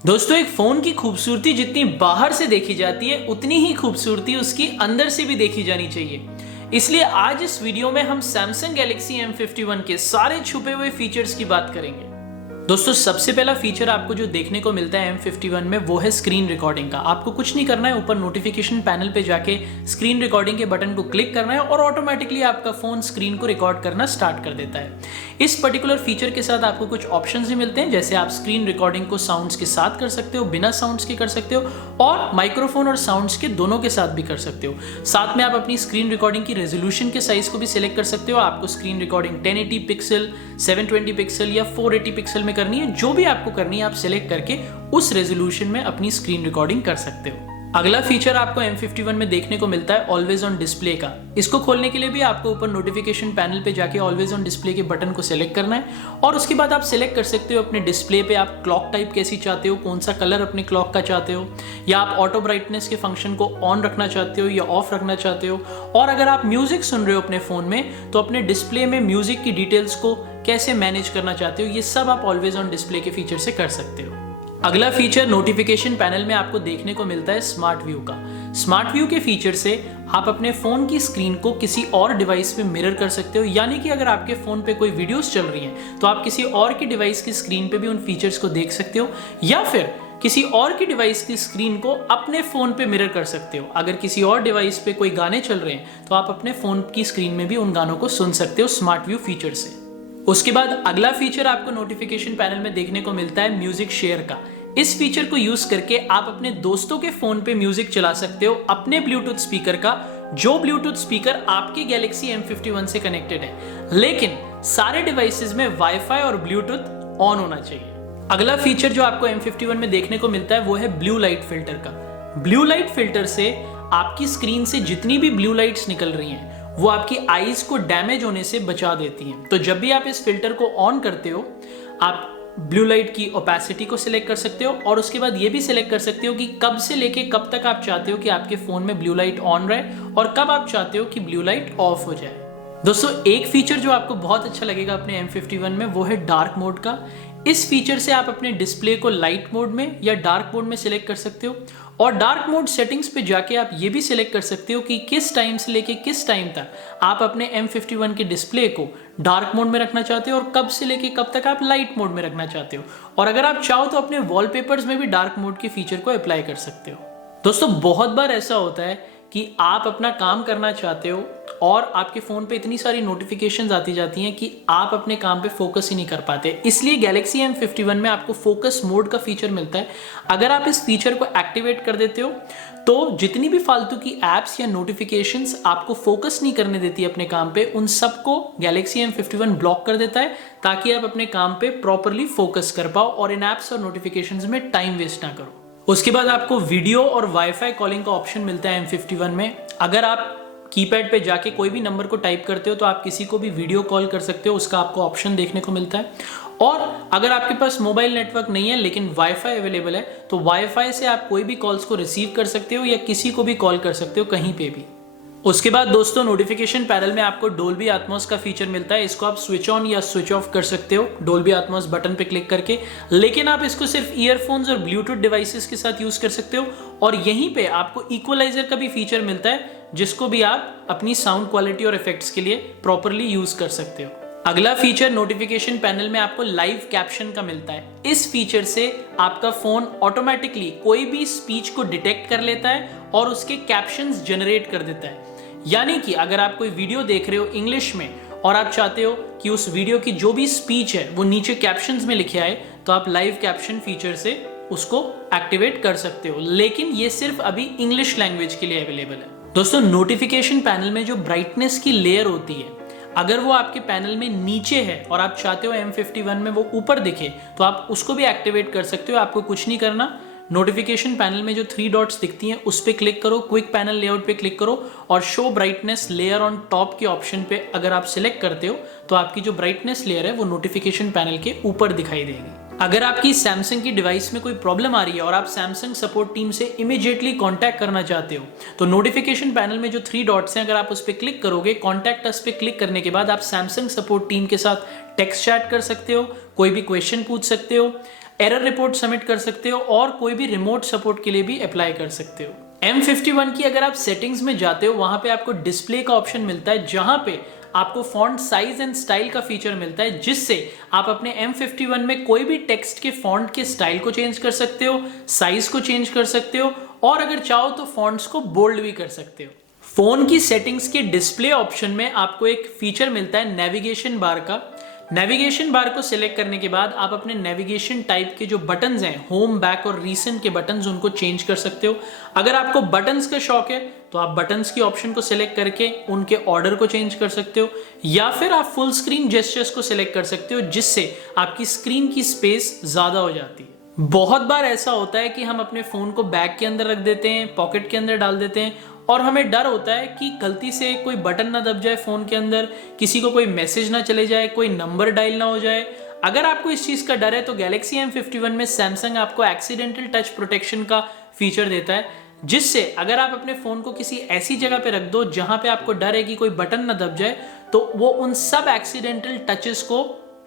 दोस्तों, एक फोन की खूबसूरती जितनी बाहर से देखी जाती है उतनी ही खूबसूरती उसकी अंदर से भी देखी जानी चाहिए। इसलिए आज इस वीडियो में हम सैमसंग गैलेक्सी M51 के सारे छुपे हुए फीचर्स की बात करेंगे। दोस्तों, सबसे पहला फीचर आपको जो देखने को मिलता है M51 में वो है स्क्रीन रिकॉर्डिंग का। आपको कुछ नहीं करना है, ऊपर नोटिफिकेशन पैनल पे जाके स्क्रीन रिकॉर्डिंग के बटन को क्लिक करना है और ऑटोमेटिकली आपका फोन स्क्रीन को रिकॉर्ड करना स्टार्ट कर देता है। इस पर्टिकुलर फीचर के साथ आपको कुछ ऑप्शंस भी मिलते हैं, जैसे आप स्क्रीन रिकॉर्डिंग को साउंड्स के साथ कर सकते हो, बिना साउंड्स के कर सकते हो और माइक्रोफोन और साउंड्स के दोनों के साथ भी कर सकते हो। साथ में आप अपनी स्क्रीन रिकॉर्डिंग की रेजोल्यूशन के साइज को भी सिलेक्ट कर सकते हो। आपको स्क्रीन रिकॉर्डिंग 1080 पिक्सल, 720 पिक्सल या 480 पिक्सल में करनी है, जो भी आपको करनी है आप सिलेक्ट करके उस रेजोल्यूशन में अपनी स्क्रीन रिकॉर्डिंग कर सकते हो। अगला फीचर आपको M51 में देखने को मिलता है ऑलवेज ऑन डिस्प्ले का। इसको खोलने के लिए भी आपको ऊपर नोटिफिकेशन पैनल पे जाके ऑलवेज ऑन डिस्प्ले के बटन को सिलेक्ट करना है और उसके बाद आप सिलेक्ट कर सकते हो अपने डिस्प्ले पे आप क्लॉक टाइप कैसी चाहते हो, कौन सा कलर अपने क्लॉक का चाहते हो, या आप ऑटो ब्राइटनेस के फंक्शन को ऑन रखना चाहते हो या ऑफ रखना चाहते हो। और अगर आप म्यूजिक सुन रहे हो अपने फोन में तो अपने डिस्प्ले में म्यूजिक की डिटेल्स को कैसे मैनेज करना चाहते हो, ये सब आप ऑलवेज ऑन डिस्प्ले के फीचर से कर सकते हो। अगला फीचर नोटिफिकेशन पैनल में आपको देखने को मिलता है स्मार्ट व्यू का। स्मार्ट व्यू के फीचर से आप अपने फोन की स्क्रीन को किसी और डिवाइस पे मिरर कर सकते हो, यानी कि अगर आपके फोन पे कोई वीडियोस चल रही हैं तो आप किसी और की डिवाइस की स्क्रीन पे भी उन फीचर्स को देख सकते हो, या फिर किसी और की डिवाइस की स्क्रीन को अपने फोन पे मिरर कर सकते हो। अगर किसी और डिवाइस पे कोई गाने चल रहे हैं तो आप अपने फोन की स्क्रीन में भी उन गानों को सुन सकते हो स्मार्ट व्यू फीचर से। उसके बाद अगला फीचर आपको नोटिफिकेशन पैनल में देखने को मिलता है म्यूजिक शेयर का। इस फीचर को यूज करके आप अपने दोस्तों के फोन पे म्यूजिक चला सकते हो अपने ब्लूटूथ स्पीकर का, जो ब्लूटूथ स्पीकर आपकी गैलेक्सी M51 से कनेक्टेड है, लेकिन सारे डिवाइसेस में वाईफाई और ब्लूटूथ ऑन होना चाहिए। अगला फीचर जो आपको M51 में देखने को मिलता है वो है ब्लू लाइट फिल्टर का। ब्लू लाइट फिल्टर से आपकी स्क्रीन से जितनी भी ब्लू लाइट्स निकल रही हैं वो आपकी आईज को डैमेज होने से बचा देती हैं। तो जब भी आप इस फिल्टर को ऑन करते हो आप ब्लू लाइट की ओपेसिटी को सिलेक्ट कर सकते हो और उसके बाद ये भी सिलेक्ट कर सकते हो कि कब से लेके कब तक आप चाहते हो कि आपके फोन में ब्लू लाइट ऑन रहे और कब आप चाहते हो कि ब्लू लाइट ऑफ हो जाए। दोस्तों, एक फीचर जो आपको बहुत अच्छा लगेगा अपने M51 में वो है डार्क मोड का। इस फीचर से आप अपने डिस्प्ले को लाइट मोड में या डार्क मोड में सिलेक्ट कर सकते हो और डार्क मोड सेटिंग्स पे जाके आप ये भी सिलेक्ट कर सकते हो कि किस टाइम से लेके किस टाइम तक आप अपने M51 के डिस्प्ले को डार्क मोड में रखना चाहते हो और कब से लेके कब तक आप लाइट मोड में रखना चाहते हो। और अगर आप चाहो तो अपने वॉलपेपर्स में भी डार्क मोड के फीचर को अप्लाई कर सकते हो। दोस्तों, बहुत बार ऐसा होता है कि आप अपना काम करना चाहते हो और आपके फ़ोन पे इतनी सारी नोटिफिकेशंस आती जाती हैं कि आप अपने काम पे फोकस ही नहीं कर पाते। इसलिए गैलेक्सी M51 में आपको फोकस मोड का फीचर मिलता है। अगर आप इस फीचर को एक्टिवेट कर देते हो तो जितनी भी फालतू की एप्स या नोटिफिकेशंस आपको फोकस नहीं करने देती अपने काम पे, उन सबको गैलेक्सी M51 ब्लॉक कर देता है ताकि आप अपने काम पे प्रॉपरली फोकस कर पाओ और इन एप्स और नोटिफिकेशंस में टाइम वेस्ट ना करो। उसके बाद आपको वीडियो और वाईफाई कॉलिंग का ऑप्शन मिलता है M51 में। अगर आप कीपैड पे जाके कोई भी नंबर को टाइप करते हो तो आप किसी को भी वीडियो कॉल कर सकते हो, उसका आपको ऑप्शन देखने को मिलता है। और अगर आपके पास मोबाइल नेटवर्क नहीं है लेकिन वाईफाई अवेलेबल है तो वाईफाई से आप कोई भी कॉल्स को रिसीव कर सकते हो या किसी को भी कॉल कर सकते हो कहीं पे भी। उसके बाद दोस्तों, नोटिफिकेशन पैनल में आपको डोल्बी एटमॉस का फीचर मिलता है। इसको आप स्विच ऑन या स्विच ऑफ कर सकते हो डोल्बी एटमॉस बटन पे क्लिक करके, लेकिन आप इसको सिर्फ ईयरफोन्स और ब्लूटूथ डिवाइसेस के साथ यूज कर सकते हो। और यहीं पे आपको इक्वलाइजर का भी फीचर मिलता है जिसको भी आप अपनी साउंड क्वालिटी और इफेक्ट्स के लिए प्रॉपरली यूज कर सकते हो। अगला फीचर नोटिफिकेशन पैनल में आपको लाइव कैप्शन का मिलता है। इस फीचर से आपका फोन ऑटोमेटिकली कोई भी स्पीच को डिटेक्ट कर लेता है और उसके कैप्शंस जनरेट कर देता है। यानी कि अगर आप कोई वीडियो देख रहे हो इंग्लिश में और आप चाहते हो कि उस वीडियो की जो भी स्पीच है वो नीचे कैप्शंस में लिखे आए तो आप लाइव कैप्शन फीचर से उसको एक्टिवेट कर सकते हो, लेकिन ये सिर्फ अभी इंग्लिश लैंग्वेज के लिए अवेलेबल है। दोस्तों, नोटिफिकेशन पैनल में जो ब्राइटनेस की लेयर होती है अगर वो आपके पैनल में नीचे है और आप चाहते हो M51 में वो ऊपर दिखे तो आप उसको भी एक्टिवेट कर सकते हो। आपको कुछ नहीं करना, नोटिफिकेशन पैनल में जो 3 डॉट्स दिखती हैं उस पे क्लिक करो, क्विक पैनल लेआउट पे क्लिक करो और show brightness layer on top के ऑप्शन पे अगर आप सिलेक्ट करते हो तो आपकी जो ब्राइटनेस लेयर है वो नोटिफिकेशन पैनल के ऊपर दिखाई देगी। अगर आपकी सैमसंग की डिवाइस में कोई प्रॉब्लम आ रही है और आप सैमसंग सपोर्ट टीम से इमीडिएटली कांटेक्ट करना चाहते हो तो नोटिफिकेशन पैनल में जो 3 डॉट्स हैं अगर आप उस पर क्लिक करोगे, कॉन्टैक्ट अस पे क्लिक करने के बाद आप सैमसंग सपोर्ट टीम के साथ टेक्स्ट चैट कर सकते हो, कोई भी क्वेश्चन पूछ सकते हो, एरर रिपोर्ट सबमिट कर सकते हो और कोई भी रिमोट सपोर्ट के लिए भी अप्लाई कर सकते हो। M51 की अगर आप सेटिंग्स में जाते हो, वहां पे आपको डिस्प्ले का ऑप्शन मिलता है, जहां पे आपको फॉन्ट साइज एंड स्टाइल का फीचर मिलता है, जिससे आप अपने M51 में कोई भी टेक्स्ट के फॉन्ट के स्टाइल को चेंज कर सकते हो, साइज को चेंज कर सकते हो और अगर चाहो तो फॉन्ट्स को बोल्ड भी कर सकते हो। फोन की सेटिंग्स के डिस्प्ले ऑप्शन में आपको एक फीचर मिलता है नेविगेशन बार का। नेविगेशन बार को सिलेक्ट करने के बाद आप अपने नेविगेशन टाइप के जो बटन्स हैं, होम, बैक और रीसेंट के बटन्स, उनको चेंज कर सकते हो। अगर आपको बटन्स का शौक है तो आप बटन्स की ऑप्शन को सिलेक्ट करके उनके ऑर्डर को चेंज कर सकते हो, या फिर आप फुल स्क्रीन जेस्चर्स को सिलेक्ट कर सकते हो, जिससे आपकी स्क्रीन की स्पेस ज्यादा हो जाती है। बहुत बार ऐसा होता है कि हम अपने फोन को बैग के अंदर रख देते हैं, पॉकेट के अंदर डाल देते हैं और हमें डर होता है कि गलती से कोई बटन ना दब जाए फोन के अंदर, किसी को कोई मैसेज ना चले जाए, कोई नंबर डायल ना हो जाए। अगर आपको इस चीज का डर है तो गैलेक्सी M51 में सैमसंग आपको एक्सीडेंटल टच प्रोटेक्शन का फीचर देता है, जिससे अगर आप अपने फोन को किसी ऐसी जगह पे रख दो जहां पे आपको डर है कि कोई बटन ना दब जाए, तो वो उन सब एक्सीडेंटल टचेस को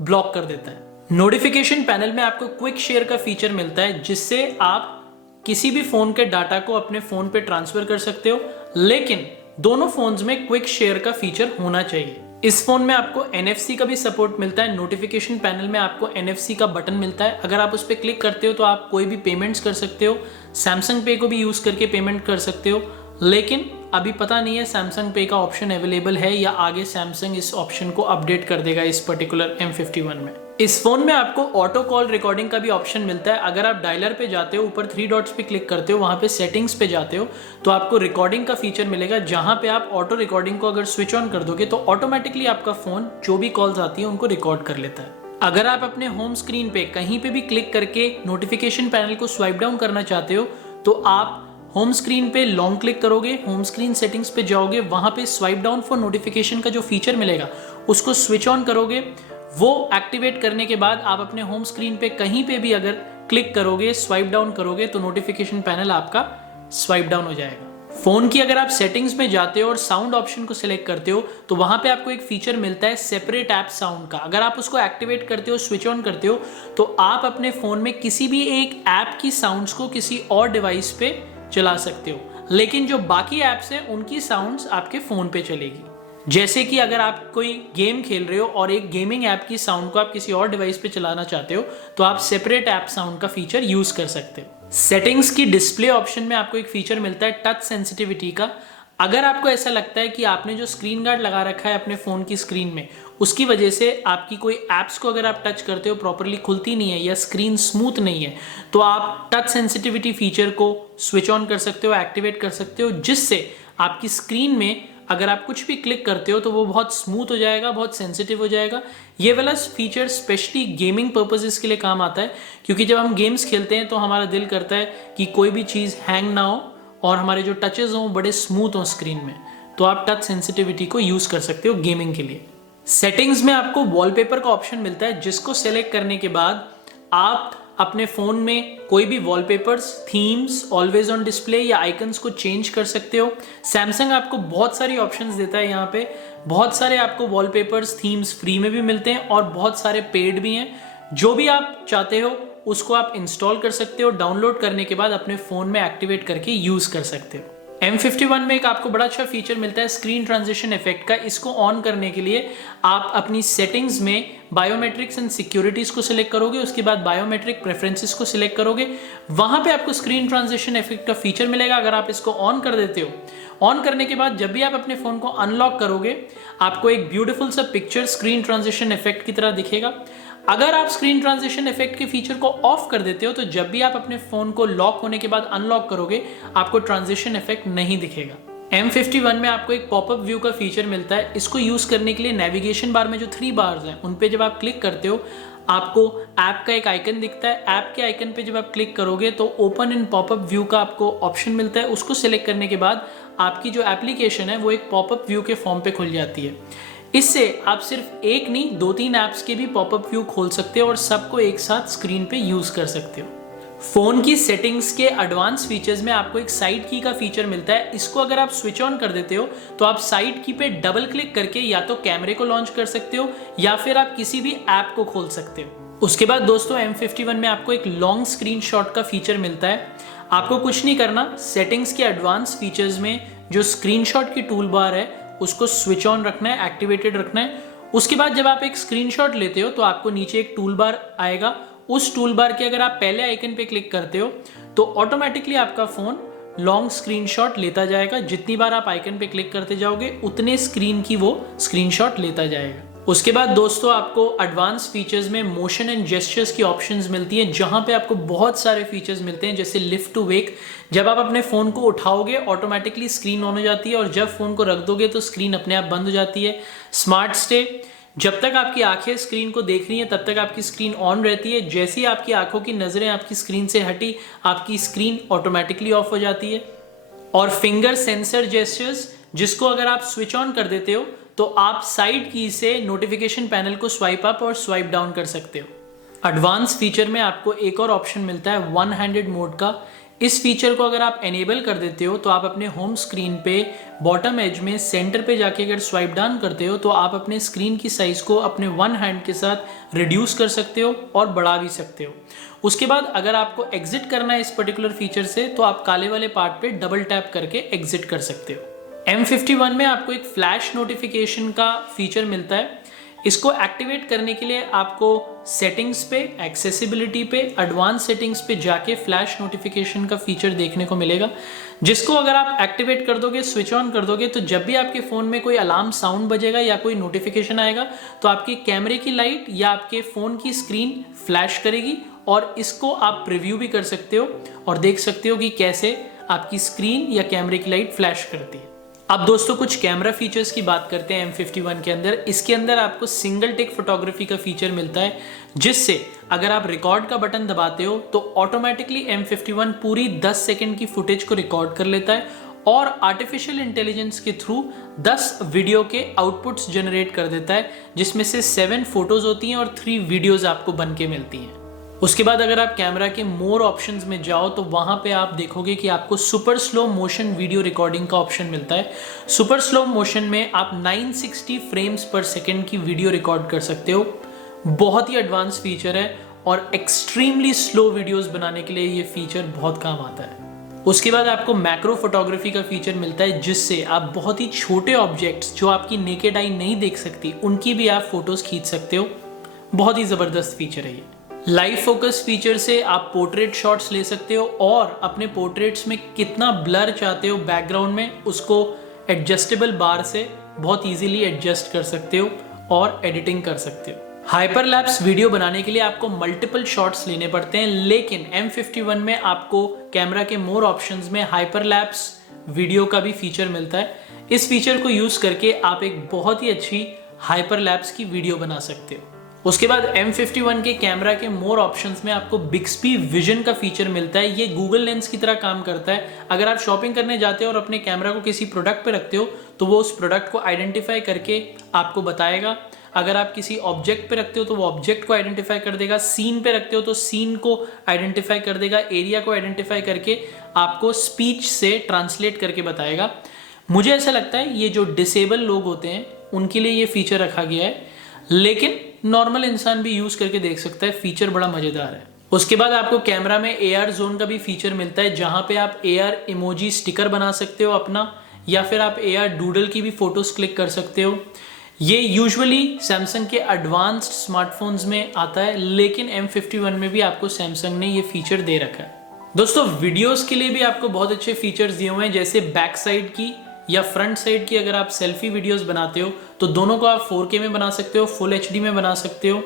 ब्लॉक कर देता है। नोटिफिकेशन पैनल में आपको क्विक शेयर का फीचर मिलता है, जिससे आप किसी भी फोन के डाटा को अपने फोन पे ट्रांसफर कर सकते हो, लेकिन दोनों फोन्स में क्विक शेयर का फीचर होना चाहिए। इस फोन में आपको NFC का भी सपोर्ट मिलता है। नोटिफिकेशन पैनल में आपको NFC का बटन मिलता है, अगर आप उस पर क्लिक करते हो तो आप कोई भी पेमेंट्स कर सकते हो, सैमसंग पे को भी यूज करके पेमेंट कर सकते हो, लेकिन अभी पता नहीं है सैमसंग पे का ऑप्शन अवेलेबल है या आगे सैमसंग इस ऑप्शन को अपडेट कर देगा इस पर्टिकुलर M51 में। इस फोन में आपको ऑटो कॉल रिकॉर्डिंग का भी ऑप्शन मिलता है। अगर आप डायलर पे जाते हो, ऊपर 3 डॉट्स पे क्लिक करते हो, वहां पे सेटिंग्स पे जाते हो तो आपको रिकॉर्डिंग का फीचर मिलेगा, जहां पे आप ऑटो रिकॉर्डिंग को अगर स्विच ऑन कर दोगे तो ऑटोमेटिकली आपका फोन जो भी कॉल्स आती है उनको रिकॉर्ड कर लेता है। अगर आप अपने होम स्क्रीन पे कहीं पे भी क्लिक करके नोटिफिकेशन पैनल को स्वाइप डाउन करना चाहते हो तो आप होम स्क्रीन पे लॉन्ग क्लिक करोगे, होम स्क्रीन सेटिंग्स पे जाओगे, वहां पे स्वाइप डाउन फॉर नोटिफिकेशन का जो फीचर मिलेगा उसको स्विच ऑन करोगे। वो एक्टिवेट करने के बाद आप अपने होम स्क्रीन पे कहीं पे भी अगर क्लिक करोगे, स्वाइप डाउन करोगे तो नोटिफिकेशन पैनल आपका स्वाइप डाउन हो जाएगा। फोन की अगर आप सेटिंग्स में जाते हो और साउंड ऑप्शन को सिलेक्ट करते हो तो वहां पे आपको एक फीचर मिलता है सेपरेट ऐप साउंड का। अगर आप उसको एक्टिवेट करते हो, स्विच ऑन करते हो तो आप अपने फोन में किसी भी एक ऐप की साउंड्स को किसी और डिवाइस पे चला सकते हो, लेकिन जो बाकी ऐप्स हैं उनकी साउंड्स आपके फोन पे चलेगी। जैसे कि अगर आप कोई गेम खेल रहे हो और एक गेमिंग ऐप की साउंड को आप किसी और डिवाइस पे चलाना चाहते हो तो आप सेपरेट ऐप साउंड का फीचर यूज कर सकते हो। सेटिंग्स की डिस्प्ले ऑप्शन में आपको एक फीचर मिलता है टच सेंसिटिविटी का। अगर आपको ऐसा लगता है कि आपने जो स्क्रीन गार्ड लगा रखा है अपने फोन की स्क्रीन में, उसकी वजह से आपकी कोई एप्स को अगर आप टच करते हो प्रॉपरली खुलती नहीं है या स्क्रीन स्मूथ नहीं है, तो आप टच सेंसिटिविटी फीचर को स्विच ऑन कर सकते हो, एक्टिवेट कर सकते हो, जिससे आपकी स्क्रीन में अगर आप कुछ भी क्लिक करते हो तो वो बहुत स्मूथ हो जाएगा, बहुत सेंसिटिव हो जाएगा। ये वाला फीचर स्पेशली गेमिंग पर्पसेस के लिए काम आता है, क्योंकि जब हम गेम्स खेलते हैं तो हमारा दिल करता है कि कोई भी चीज़ हैंग ना हो और हमारे जो टचेस हों बड़े स्मूथ हों स्क्रीन में, तो आप टच सेंसिटिविटी को यूज़ कर सकते हो गेमिंग के लिए। सेटिंग्स में आपको वॉलपेपर का ऑप्शन मिलता है, जिसको सेलेक्ट करने के बाद आप अपने फ़ोन में कोई भी wallpapers, themes, always on display या आइकन्स को चेंज कर सकते हो। सैमसंग आपको बहुत सारी ऑप्शंस देता है यहाँ पे। बहुत सारे आपको वॉलपेपर्स, थीम्स फ्री में भी मिलते हैं और बहुत सारे पेड भी हैं। जो भी आप चाहते हो उसको आप इंस्टॉल कर सकते हो, डाउनलोड करने के बाद अपने फ़ोन में एक्टिवेट करके यूज़ कर सकते हो। M51 में एक आपको बड़ा अच्छा फीचर मिलता है स्क्रीन ट्रांजिशन इफेक्ट का। इसको ऑन करने के लिए आप अपनी सेटिंग्स में बायोमेट्रिक्स एंड सिक्योरिटीज को सिलेक्ट करोगे, उसके बाद बायोमेट्रिक प्रेफरेंसेस को सिलेक्ट करोगे, वहां पे आपको स्क्रीन ट्रांजिशन इफेक्ट का फीचर मिलेगा। अगर आप इसको ऑन कर देते हो, ऑन करने के बाद जब भी आप अपने फोन को अनलॉक करोगे आपको एक ब्यूटीफुल सा पिक्चर स्क्रीन ट्रांजिशन इफेक्ट की तरह दिखेगा। अगर आप स्क्रीन ट्रांजिशन इफेक्ट के फीचर को ऑफ कर देते हो तो जब भी आप अपने फोन को लॉक होने के बाद अनलॉक करोगे आपको ट्रांजिशन इफेक्ट नहीं दिखेगा। M51 में आपको एक पॉपअप व्यू का फीचर मिलता है। इसको यूज करने के लिए नेविगेशन बार में जो 3 बार्स हैं उन पे जब आप क्लिक करते हो आपको ऐप का एक आइकन दिखता है। ऐप के आइकन पे जब आप क्लिक करोगे तो ओपन इन पॉपअप व्यू का आपको ऑप्शन मिलता है। उसको सिलेक्ट करने के बाद आपकी जो एप्लीकेशन है वो एक पॉपअप व्यू के फॉर्म पे खुल जाती है। इससे आप सिर्फ एक नहीं 2-3 ऐप्स के भी पॉपअप व्यू खोल सकते हो और सबको एक साथ स्क्रीन पे यूज कर सकते हो। फोन की सेटिंग्स के एडवांस फीचर्स में आपको एक साइड की का फीचर मिलता है। इसको अगर आप स्विच ऑन कर देते हो तो आप साइड की पे डबल क्लिक करके या तो कैमरे को लॉन्च कर सकते हो या फिर आप किसी भी ऐप को खोल सकते हो। उसके बाद दोस्तों M51 में आपको एक लॉन्ग स्क्रीनशॉट का फीचर मिलता है। आपको कुछ नहीं करना, सेटिंग्स के एडवांस फीचर्स में जो स्क्रीनशॉट की टूल बार है उसको स्विच ऑन रखना है, एक्टिवेटेड रखना है। उसके बाद जब आप एक स्क्रीनशॉट लेते हो तो आपको नीचे एक टूल बार आएगा। उस टूल बार के अगर आप पहले आइकन पे क्लिक करते हो तो ऑटोमेटिकली आपका फोन लॉन्ग स्क्रीनशॉट लेता जाएगा। जितनी बार आप आइकन पे क्लिक करते जाओगे उतने स्क्रीन की वो स्क्रीनशॉट लेता जाएगा। उसके बाद दोस्तों आपको एडवांस फीचर्स में मोशन एंड जेस्चर्स की ऑप्शंस मिलती है, जहां पे आपको बहुत सारे फीचर्स मिलते हैं, जैसे लिफ्ट टू वेक। जब आप अपने फोन को उठाओगे ऑटोमेटिकली स्क्रीन ऑन हो जाती है और जब फोन को रख दोगे तो स्क्रीन अपने आप बंद हो जाती है। स्मार्ट स्टे, जब तक आपकी आंखें स्क्रीन को देख रही हैं तब तक आपकी स्क्रीन ऑन रहती है। जैसे ही आपकी आंखों की नजरें आपकी स्क्रीन से हटी, आपकी स्क्रीन ऑटोमेटिकली ऑफ हो जाती है। और फिंगर सेंसर जेस्चर्स, जिसको अगर आप स्विच ऑन कर देते हो तो आप साइड की से नोटिफिकेशन पैनल को स्वाइप अप और स्वाइप डाउन कर सकते हो। एडवांस फीचर में आपको एक और ऑप्शन मिलता है वन हैंडेड मोड का। इस फीचर को अगर आप एनेबल कर देते हो तो आप अपने होम स्क्रीन पे बॉटम एज में सेंटर पे जाके अगर स्वाइप डाउन करते हो तो आप अपने स्क्रीन की साइज को अपने वन हैंड के साथ रिड्यूस कर सकते हो और बढ़ा भी सकते हो। उसके बाद अगर आपको एग्जिट करना है इस पर्टिकुलर फीचर से तो आप काले वाले पार्ट पे डबल टैप करके एग्जिट कर सकते हो। M51 में आपको एक फ्लैश नोटिफिकेशन का फीचर मिलता है। इसको एक्टिवेट करने के लिए आपको सेटिंग्स पे, एक्सेसिबिलिटी पे, एडवांस सेटिंग्स पे जाके फ्लैश नोटिफिकेशन का फीचर देखने को मिलेगा, जिसको अगर आप एक्टिवेट कर दोगे, स्विच ऑन कर दोगे, तो जब भी आपके फोन में कोई अलार्म साउंड बजेगा या कोई नोटिफिकेशन आएगा तो आपके कैमरे की लाइट या आपके फोन की स्क्रीन फ्लैश करेगी और इसको आप प्रीव्यू भी कर सकते हो और देख सकते हो कि कैसे आपकी स्क्रीन या कैमरे की लाइट फ्लैश करती है। अब दोस्तों कुछ कैमरा फीचर्स की बात करते हैं M51 के अंदर। इसके अंदर आपको सिंगल टेक फोटोग्राफी का फीचर मिलता है, जिससे अगर आप रिकॉर्ड का बटन दबाते हो तो ऑटोमेटिकली M51 पूरी 10 सेकंड की फुटेज को रिकॉर्ड कर लेता है और आर्टिफिशियल इंटेलिजेंस के थ्रू 10 वीडियो के आउटपुट्स जनरेट कर देता है, जिसमें से 7 फोटोज होती हैं और 3 वीडियोज आपको बन के मिलती हैं। उसके बाद अगर आप कैमरा के मोर ऑप्शंस में जाओ तो वहां पे आप देखोगे कि आपको super slow motion video recording का ऑप्शन मिलता है। सुपर स्लो मोशन में आप 960 फ्रेम्स पर सेकंड की वीडियो रिकॉर्ड कर सकते हो। बहुत ही एडवांस फीचर है और एक्सट्रीमली स्लो वीडियोस बनाने के लिए ये फीचर बहुत काम आता है। उसके बाद आपको मैक्रो फोटोग्राफी का फीचर मिलता है, जिससे आप बहुत ही छोटे ऑब्जेक्ट्स जो आपकी नेकेड आई नहीं देख सकती उनकी भी आप फोटोज खींच सकते हो। बहुत ही जबरदस्त फीचर है ये। लाइव फोकस फीचर से आप पोर्ट्रेट शॉट्स ले सकते हो और अपने पोर्ट्रेट्स में कितना ब्लर चाहते हो बैकग्राउंड में उसको एडजस्टेबल बार से बहुत इजीली एडजस्ट कर सकते हो और एडिटिंग कर सकते हो। हाइपरलैप्स वीडियो बनाने के लिए आपको मल्टीपल शॉट्स लेने पड़ते हैं, लेकिन M51 में आपको कैमरा के मोर ऑप्शंस में हाइपरलैप्स वीडियो का भी फीचर मिलता है। इस फीचर को यूज करके आप एक बहुत ही अच्छी हाइपरलैप्स की वीडियो बना सकते हो। उसके बाद M51 के कैमरा के मोर ऑप्शंस में आपको बिक्सबी विजन का फीचर मिलता है। ये गूगल लेंस की तरह काम करता है। अगर आप शॉपिंग करने जाते हो और अपने कैमरा को किसी प्रोडक्ट पे रखते हो तो वो उस प्रोडक्ट को आइडेंटिफाई करके आपको बताएगा। अगर आप किसी ऑब्जेक्ट पे रखते हो तो वो ऑब्जेक्ट को आइडेंटिफाई कर देगा। सीन पे रखते हो तो सीन को आइडेंटिफाई कर देगा। एरिया को आइडेंटिफाई करके आपको स्पीच से ट्रांसलेट करके बताएगा। मुझे ऐसा लगता है ये जो डिसेबल लोग होते हैं उनके लिए ये फीचर रखा गया है, लेकिन नॉर्मल इंसान भी यूज करके देख सकता है। फीचर बड़ा मजेदार है। उसके बाद आपको कैमरा में AR जोन का भी फीचर मिलता है, जहां पे आप AR इमोजी स्टिकर बना सकते हो अपना, या फिर आप AR डूडल की भी फोटोज क्लिक कर सकते हो। ये यूजुअली सैमसंग के एडवांस्ड स्मार्टफोन्स में आता है, लेकिन M51 में भी आपको सैमसंग ने ये फीचर दे रखा है। दोस्तों वीडियोस के लिए भी आपको बहुत अच्छे फीचर्स दिए हुए हैं, जैसे बैक साइड की या फ्रंट साइड की अगर आप सेल्फी वीडियोस बनाते हो तो दोनों को आप 4K में बना सकते हो, फुल HD में बना सकते हो,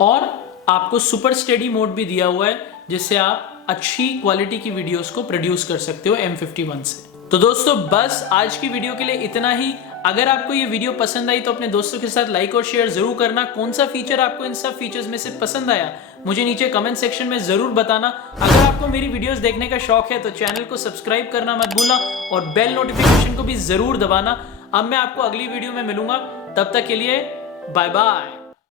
और आपको सुपर स्टेडी मोड भी दिया हुआ है, जिससे आप अच्छी क्वालिटी की वीडियोस को प्रोड्यूस कर सकते हो M51 से। तो दोस्तों बस आज की वीडियो के लिए इतना ही। अगर आपको ये वीडियो पसंद आई तो अपने दोस्तों के साथ लाइक और शेयर जरूर करना। कौन सा फीचर आपको इन सब फीचर्स में से पसंद आया मुझे नीचे कमेंट सेक्शन में जरूर बताना। अगर आपको मेरी वीडियोस देखने का शौक है तो चैनल को सब्सक्राइब करना मत भूलना और बेल नोटिफिकेशन को भी जरूर दबाना। अब मैं आपको अगली वीडियो में मिलूंगा, तब तक के लिए बाय बाय।